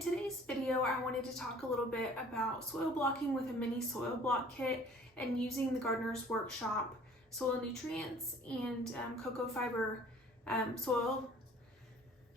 In today's video, I wanted to talk a little bit about soil blocking with a mini soil block kit and using the Gardener's Workshop soil nutrients and cocoa fiber soil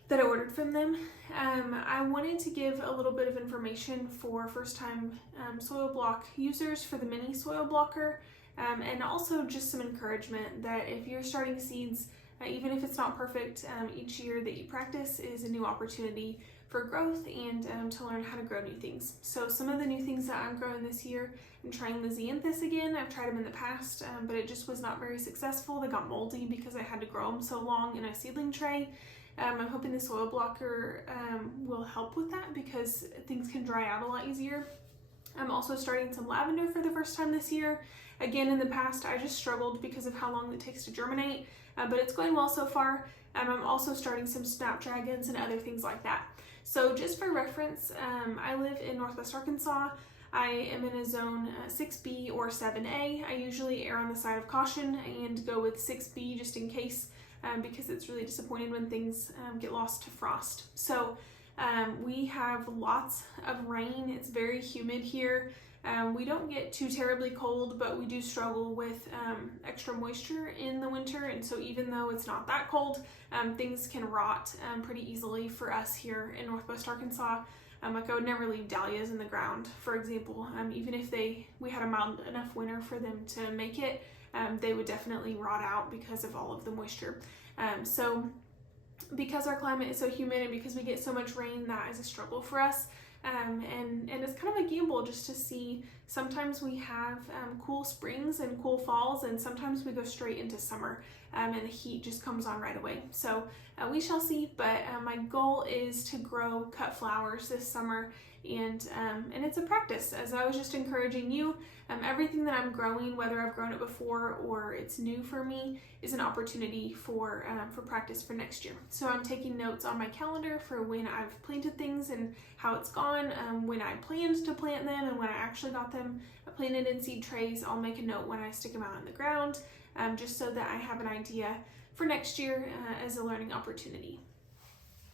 that I ordered from them. I wanted to give a little bit of information for first-time soil block users for the mini soil blocker, and also just some encouragement that if you're starting seeds, even if it's not perfect, each year that you practice is a new opportunity for growth and to learn how to grow new things. So some of the new things that I'm growing this year, I'm trying the Zeanthus again. I've tried them in the past, but it just was not very successful. They got moldy because I had to grow them so long in a seedling tray. I'm hoping the soil blocker will help with that because things can dry out a lot easier. I'm also starting some lavender for the first time this year. Again, in the past, I just struggled because of how long it takes to germinate, but it's going well so far. I'm also starting some snapdragons and other things like that. So just for reference, I live in Northwest Arkansas. I am in a zone 6B or 7A. I usually err on the side of caution and go with 6B just in case, because it's really disappointing when things get lost to frost. So we have lots of rain. It's very humid here. We don't get too terribly cold, but we do struggle with extra moisture in the winter, and so even though it's not that cold, things can rot pretty easily for us here in Northwest Arkansas. Like I would never leave dahlias in the ground, for example. Even if we had a mild enough winter for them to make it, they would definitely rot out because of all of the moisture. So because our climate is so humid and because we get so much rain, that is a struggle for us. And it's kind of a gamble just to see. Sometimes we have cool springs and cool falls, and sometimes we go straight into summer and the heat just comes on right away. So we shall see, but my goal is to grow cut flowers this summer, and it's a practice. As I was just encouraging you, everything that I'm growing, whether I've grown it before or it's new for me, is an opportunity for practice for next year. So I'm taking notes on my calendar for when I've planted things and how it's gone, when I planned to plant them and when I actually got them planted in seed trays. I'll make a note when I stick them out in the ground, just so that I have an idea for next year as a learning opportunity.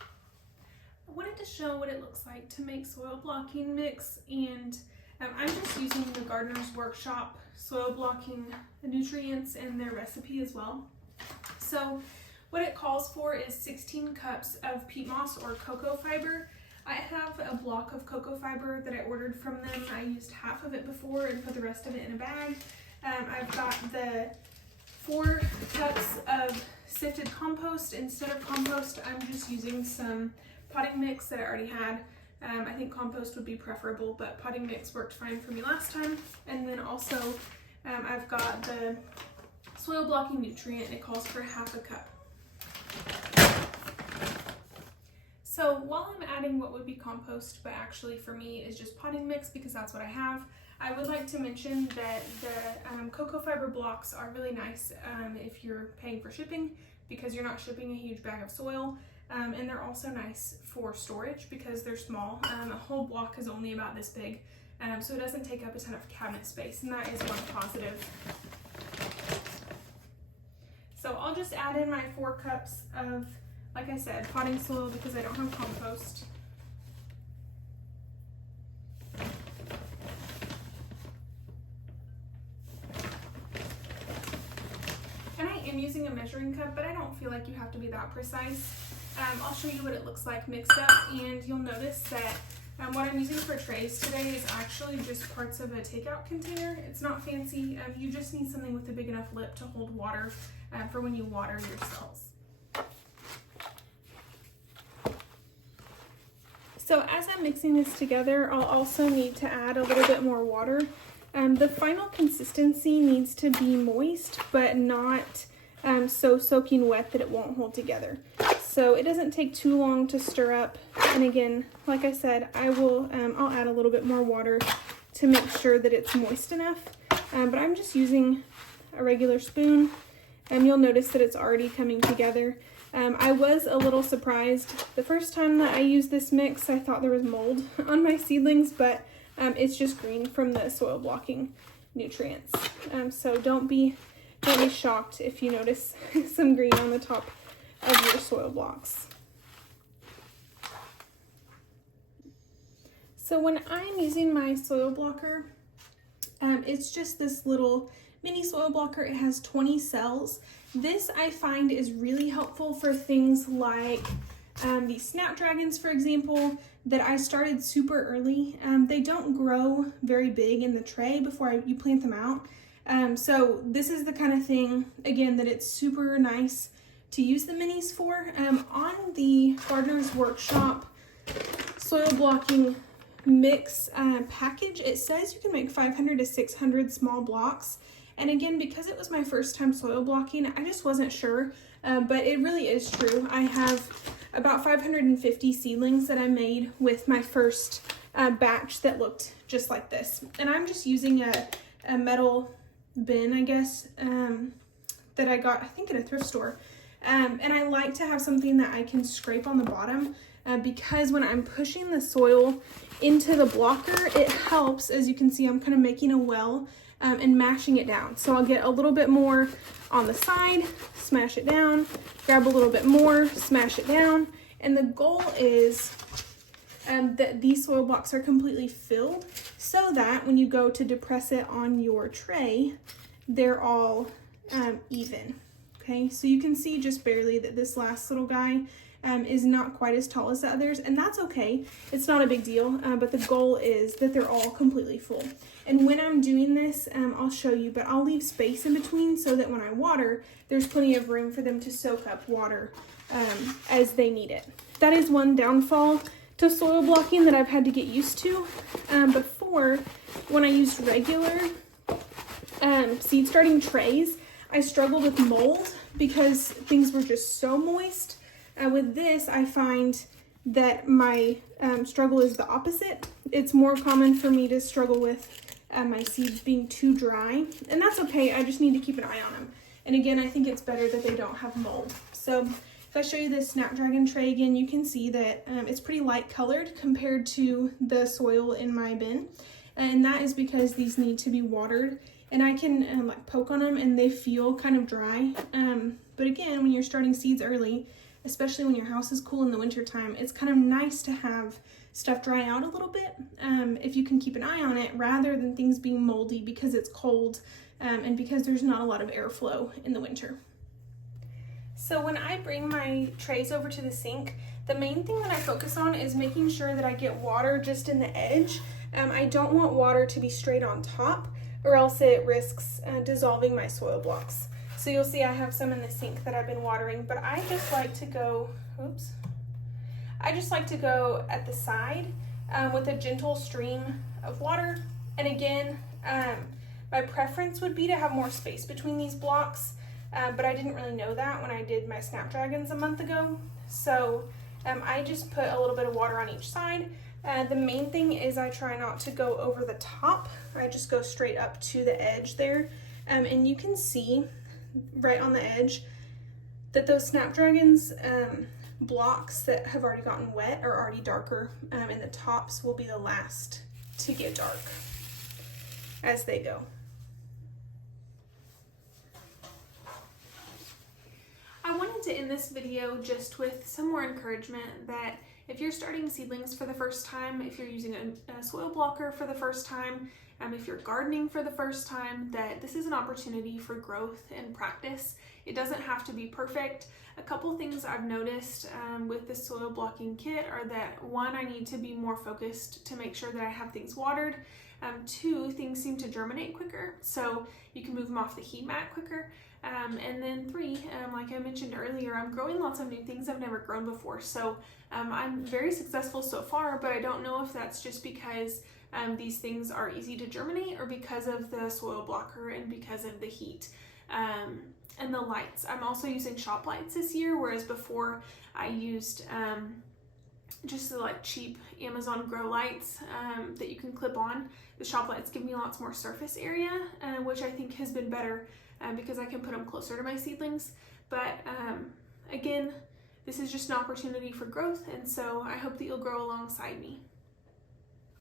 I wanted to show what it looks like to make soil blocking mix, and I'm just using the Gardener's Workshop soil blocking nutrients and their recipe as well. So what it calls for is 16 cups of peat moss or cocoa fiber. I have a block of cocoa fiber that I ordered from them. I used half of it before and put the rest of it in a bag. I've got the 4 cups of sifted compost. Instead of compost, I'm just using some potting mix that I already had. I think compost would be preferable, but potting mix worked fine for me last time. And then also I've got the soil blocking nutrient, and it calls for half a cup. So while I'm adding what would be compost, but actually for me is just potting mix because that's what I have, I would like to mention that the cocoa fiber blocks are really nice if you're paying for shipping, because you're not shipping a huge bag of soil. And they're also nice for storage because they're small. A whole block is only about this big, so it doesn't take up a ton of cabinet space, and that is one positive. So I'll just add in my 4 cups of, like I said, potting soil because I don't have compost. And I am using a measuring cup, but I don't feel like you have to be that precise. I'll show you what it looks like mixed up, and you'll notice that what I'm using for trays today is actually just parts of a takeout container. It's not fancy. You just need something with a big enough lip to hold water for when you water your cells. So as I'm mixing this together, I'll also need to add a little bit more water. The final consistency needs to be moist, but not so soaking wet that it won't hold together. So it doesn't take too long to stir up. And again, like I said, I'll add a little bit more water to make sure that it's moist enough. But I'm just using a regular spoon, and you'll notice that it's already coming together. I was a little surprised. The first time that I used this mix, I thought there was mold on my seedlings, but it's just green from the soil blocking nutrients. So don't be shocked if you notice some green on the top of your soil blocks. So when I'm using my soil blocker, it's just this little mini soil blocker. It has 20 cells. This I find is really helpful for things like these snapdragons, for example, that I started super early. They don't grow very big in the tray before you plant them out. So this is the kind of thing, again, that it's super nice to use the minis for. On the Gardener's Workshop soil blocking mix package, it says you can make 500 to 600 small blocks. And again, because it was my first time soil blocking, I just wasn't sure, but it really is true. I have about 550 seedlings that I made with my first batch that looked just like this. And I'm just using a metal bin, I guess, that I got, I think, at a thrift store. And I like to have something that I can scrape on the bottom because when I'm pushing the soil into the blocker, it helps. As you can see, I'm kind of making a well and mashing it down. So I'll get a little bit more on the side, smash it down, grab a little bit more, smash it down. And the goal is that these soil blocks are completely filled so that when you go to depress it on your tray, they're all even. Okay, so you can see just barely that this last little guy is not quite as tall as the others, and that's okay. It's not a big deal, but the goal is that they're all completely full. And when I'm doing this, I'll show you, but I'll leave space in between so that when I water, there's plenty of room for them to soak up water as they need it. That is one downfall to soil blocking that I've had to get used to. Before, when I used regular seed starting trays, I struggled with mold because things were just so moist. With this, I find that my struggle is the opposite. It's more common for me to struggle with my seeds being too dry, and that's okay. I just need to keep an eye on them. And again, I think it's better that they don't have mold. So if I show you this Snapdragon tray again, you can see that it's pretty light colored compared to the soil in my bin. And that is because these need to be watered, and I can like poke on them and they feel kind of dry. But again, when you're starting seeds early, especially when your house is cool in the winter time, it's kind of nice to have stuff dry out a little bit if you can keep an eye on it rather than things being moldy because it's cold and because there's not a lot of airflow in the winter. So when I bring my trays over to the sink, the main thing that I focus on is making sure that I get water just in the edge. I don't want water to be straight on top or else it risks dissolving my soil blocks. So you'll see I have some in the sink that I've been watering, but I just like to go, I just like to go at the side with a gentle stream of water. And again, my preference would be to have more space between these blocks, but I didn't really know that when I did my Snapdragons a month ago. So I just put a little bit of water on each side. The main thing is I try not to go over the top. I just go straight up to the edge there. And you can see right on the edge that those Snapdragons blocks that have already gotten wet are already darker, and the tops will be the last to get dark as they go. I wanted to end this video just with some more encouragement that if you're starting seedlings for the first time, if you're using a soil blocker for the first time, if you're gardening for the first time, that this is an opportunity for growth and practice. It doesn't have to be perfect. A couple things I've noticed with the soil blocking kit are that one, I need to be more focused to make sure that I have things watered. Two, things seem to germinate quicker, so you can move them off the heat mat quicker. And then three, like I mentioned earlier, I'm growing lots of new things I've never grown before. So I'm very successful so far, but I don't know if that's just because these things are easy to germinate or because of the soil blocker and because of the heat and the lights. I'm also using shop lights this year, whereas before I used just the like cheap Amazon grow lights that you can clip on. The shop lights give me lots more surface area, which I think has been better because I can put them closer to my seedlings. But again, this is just an opportunity for growth, and so I hope that you'll grow alongside me.